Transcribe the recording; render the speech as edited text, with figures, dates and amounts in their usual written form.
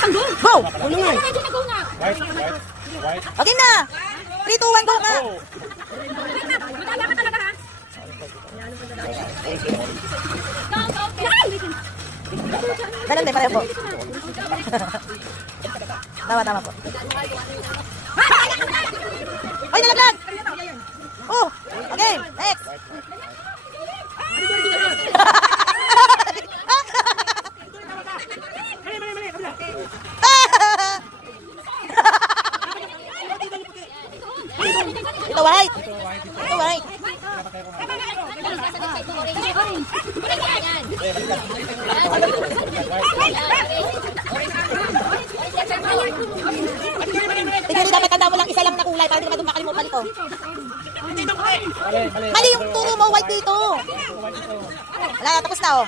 Go! White, white, white. Okay na! 3, 2, 1, go nga! Oh. Ganun din, pareho po. Tama po. Ay, nalaglag! Oh! Okay, next! Ito white! Ito white! Tignan dapat tanda mo lang isa lang na kulay para hindi naman makalimutan ito. Mali yung turo mo white dito. Wala na, tapos na oh.